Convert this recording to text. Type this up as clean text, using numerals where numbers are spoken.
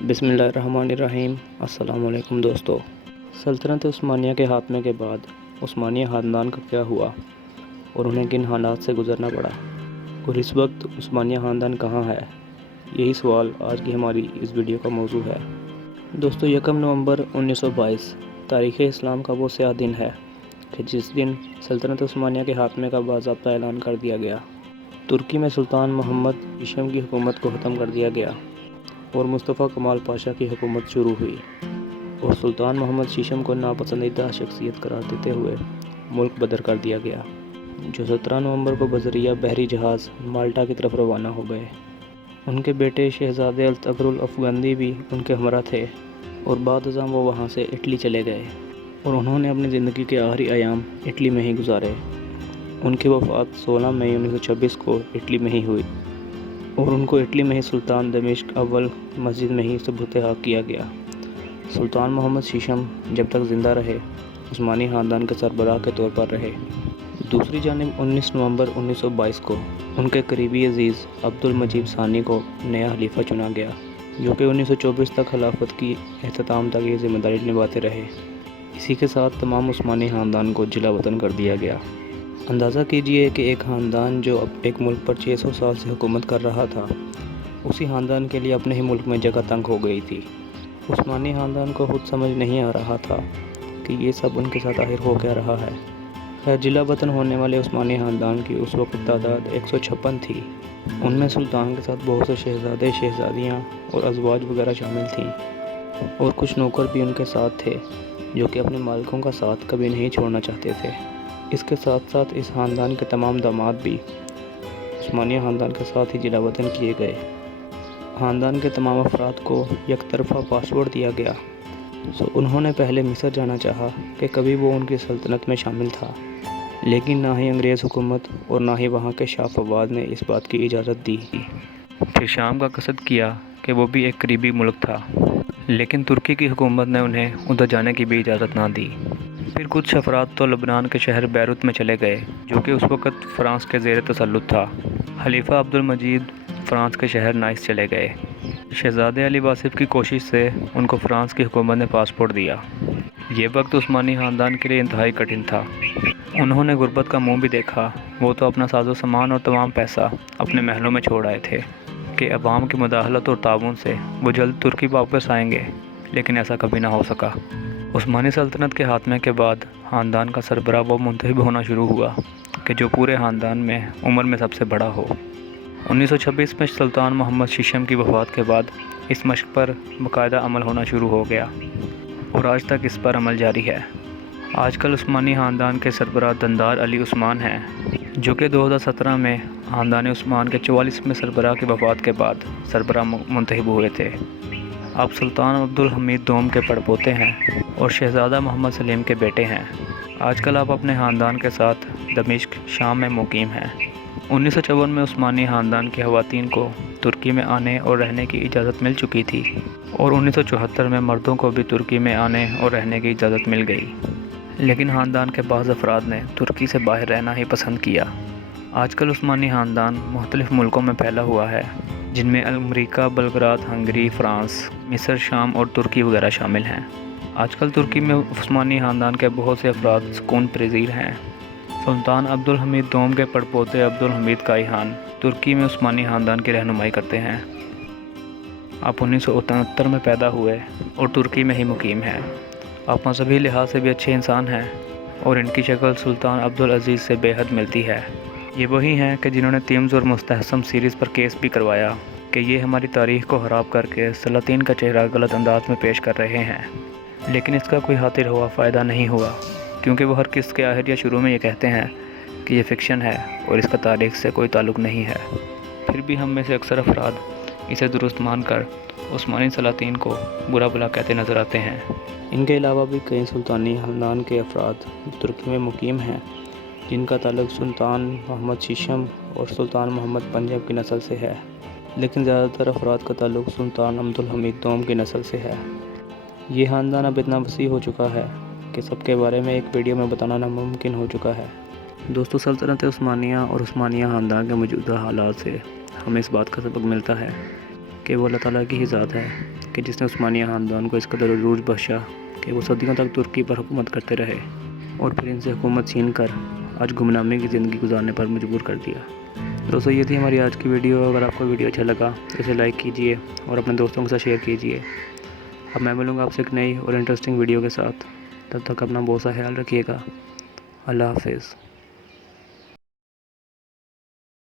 बिस्मिल्लाहिर्रहमानिर्रहीम। अस्सलाम वालेकुम दोस्तों। सल्तनत उस्मानिया के खात्मे के बाद उस्मानिया ख़ानदान का क्या हुआ और उन्हें किन हालात से गुज़रना पड़ा, और इस वक्त उस्मानिया ख़ानदान कहाँ है, यही सवाल आज की हमारी इस वीडियो का मौजू है। दोस्तों, 1 नवंबर 1922 तारीख़ इस्लाम का वो स्याह दिन है कि जिस दिन सल्तनत उस्मानिया के खात्मे का बाज़ाब्ता ऐलान कर दिया गया। तुर्की में सुल्तान मोहम्मद शीशम की हुकूमत को ख़त्म कर दिया गया और मुस्तफ़ा कमाल पाशा की हुकूमत शुरू हुई, और सुल्तान मोहम्मद शीशम को नापसंदीदा शख्सियत करार देते हुए मुल्क बदर कर दिया गया, जो 17 नवंबर को बज़रिया बहरी जहाज़ माल्टा की तरफ रवाना हो गए। उनके बेटे शहज़ादे अकरुल अफ़गंदी भी उनके हमरा थे, और बाद अज़ां वो वहाँ से इटली चले गए और उन्होंने अपनी ज़िंदगी के आखिरी अयाम इटली में ही गुजारे। उनकी वफ़ात 16 मई 1926 को इटली में ही हुई, और उनको इटली में ही सुल्तान दमिश्क अव्वल मस्जिद में ही सबूत-ए-हक़ किया गया। सुल्तान मोहम्मद शीशम जब तक ज़िंदा रहे उस्मानी ख़ानदान के सरबराह के तौर पर रहे। दूसरी जानिब 19 नवंबर 1922 को उनके करीबी अजीज़ अब्दुल मजीद सानी को नया खलीफा चुना गया, जो कि 1924 तक खिलाफत की एहतमाम तक ये ज़िम्मेदारी निभाते रहे। इसी के साथ तमाम उस्मानी ख़ानदान को जिला वतन कर दिया गया। अंदाज़ा कीजिए कि एक ख़ानदान जो अब एक मुल्क पर 600 साल से हुकूमत कर रहा था, उसी ख़ानदान के लिए अपने ही मुल्क में जगह तंग हो गई थी। उस्मानी ख़ानदान को खुद समझ नहीं आ रहा था कि ये सब उनके साथ आखिर हो क्या रहा है। खैर, जिला वतन होने वाले उस्मानी ख़ानदान की उस वक्त तादाद 156 थी। उनमें सुल्तान के साथ बहुत से शहज़ादे, शहज़ादियाँ और अज़वाज वगैरह शामिल थीं, और कुछ नौकर भी उनके साथ थे जो कि अपने मालिकों का साथ कभी नहीं छोड़ना चाहते थे। इसके साथ साथ इस ख़ानदान के तमाम दामाद भी उस्मानिया ख़ानदान के साथ ही जिला वतन किए गए। ख़ानदान के तमाम अफराद को एक तरफ़ा पासपोर्ट दिया गया। उन्होंने पहले मिस्र जाना चाहा कि कभी वो उनकी सल्तनत में शामिल था, लेकिन ना ही अंग्रेज़ हुकूमत और ना ही वहाँ के शाह फवाद ने इस बात की इजाज़त दी। फिर शाम का कसद किया कि वो भी एक करीबी मुल्क था, लेकिन तुर्की की हुकूमत ने उन्हें उधर जाने की भी इजाज़त ना दी। फिर कुछ अफराद तो लबनान के शहर बैरूत में चले गए, जो कि उस वक़्त फ़्रांस के ज़ेर तसल्लुत था। खलीफा अब्दुल मजीद फ़्रांस के शहर नाइस चले गए। शहज़ादे अली वासिफ़ की कोशिश से उनको फ़्रांस की हुकूमत ने पासपोर्ट दिया। ये वक्त उस्मानी ख़ानदान के लिए इंतहाई कठिन था। उन्होंने गुर्बत का मुँह भी देखा। वो तो अपना साजो सामान और तमाम पैसा अपने महलों में छोड़ आए थे कि अवाम की मुदाखलत और ताउन से वो जल्द तुर्की वापस आएंगे, लेकिन ऐसा कभी ना हो सका। उस्मानी सल्तनत के खात्मे के बाद ख़ानदान का सरबराह वो मुंतखब होना शुरू हुआ कि जो पूरे ख़ानदान में उम्र में सबसे बड़ा हो। 1926 में सुल्तान मोहम्मद शीशम की वफ़ात के बाद इस मशक़ पर बाकायदा अमल होना शुरू हो गया, और आज तक इस पर अमल जारी है। आजकल उस्मानी ख़ानदान के सरबराह दंदार अली उस्मान हैं, जो कि 2017 में ख़ानदान उस्मान के 44वें सरबराह की वफ़ात के बाद सरबराह मुंतखब हुए थे। आप सुल्तान अब्दुल हमीद दोम के पड़पोते हैं और शहज़ादा मोहम्मद सलीम के बेटे हैं। आजकल आप अपने ख़ानदान के साथ दमिश्क, शाम में मुकीम हैं। 1954 में उस्मानी ख़ानदान की ख़वातीन को तुर्की में आने और रहने की इजाज़त मिल चुकी थी, और 1974 में मर्दों को भी तुर्की में आने और रहने की इजाज़त मिल गई, लेकिन ख़ानदान के बाज़ अफराद ने तुर्की से बाहर रहना ही पसंद किया। आजकल उस्मानी ख़ानदान मुख्तलिफ़ मुल्कों में फैला हुआ है, जिनमें अमरीका, बल्गराद, हंगरी, फ़्रांस, मिस्र, शाम और तुर्की वगैरह शामिल हैं। आजकल तुर्की में उस्मानी ख़ानदान के बहुत से अफराद सुकून पज़ीर हैं। सुल्तान अब्दुल हमीद दोम के पड़पोते अब्दुल हमीद कायहान तुर्की में उस्मानी ख़ानदान की रहनुमाई करते हैं। आप 1969 में पैदा हुए और तुर्की में ही मुकीम हैं। आप मजहबी लिहाज से भी अच्छे इंसान हैं, और इनकी शक्ल सुल्तान अब्दुल अज़ीज़ से बेहद मिलती है। ये वही हैं कि जिन्होंने तिम्ज़ और मुस्तहसम सीरीज़ पर केस भी करवाया कि ये हमारी तारीख़ को ख़राब करके सलातीन का चेहरा गलत अंदाज में पेश कर रहे हैं, लेकिन इसका कोई हासिल हुआ फ़ायदा नहीं हुआ, क्योंकि वो हर किस्त के आखिर या शुरू में ये कहते हैं कि ये फ़िक्शन है और इसका तारीख़ से कोई ताल्लुक़ नहीं है। फिर भी हम में से अक्सर अफराद इसे दुरुस्त मानकर उस्मानी सलातीन को बुरा भला कहते नज़र आते हैं। इनके अलावा भी कई सुल्तानी ख़ानदान के अफराद तुर्की में मुकीम हैं, जिनका ताल्लुक़ सुल्तान मोहम्मद शीशम और सुल्तान मोहम्मद पंजब की नस्ल से है, लेकिन ज़्यादातर अफराद का ताल्लुक़ सुल्तान अब्दुल हमीद दोम की नस्ल से है। ये ख़ानदान अब इतना वसी हो चुका है कि सबके बारे में एक वीडियो में बताना नामुमकिन हो चुका है। दोस्तों, सल्तनत उस्मानिया और उस्मानिया ख़ानदान के मौजूदा हालात से हमें इस बात का सबक मिलता है कि वो अल्लाह ताला की ही ज़ात है کہ جس نے عثمانیہ خاندان کو اس قدر عروج بخشا کہ وہ صدیوں تک ترکی پر حکومت کرتے رہے اور پھر ان سے حکومت چھین کر آج گمنامی کی زندگی گزارنے پر مجبور کر دیا۔ دوستو یہ تھی ہماری آج کی ویڈیو۔ اگر آپ کو ویڈیو اچھا لگا تو اسے لائک کیجئے اور اپنے دوستوں کے ساتھ شیئر کیجئے۔ اب میں ملوں گا آپ سے ایک نئی اور انٹرسٹنگ ویڈیو کے ساتھ، تب تک اپنا بہت سا خیال رکھیے گا۔ اللہ حافظ۔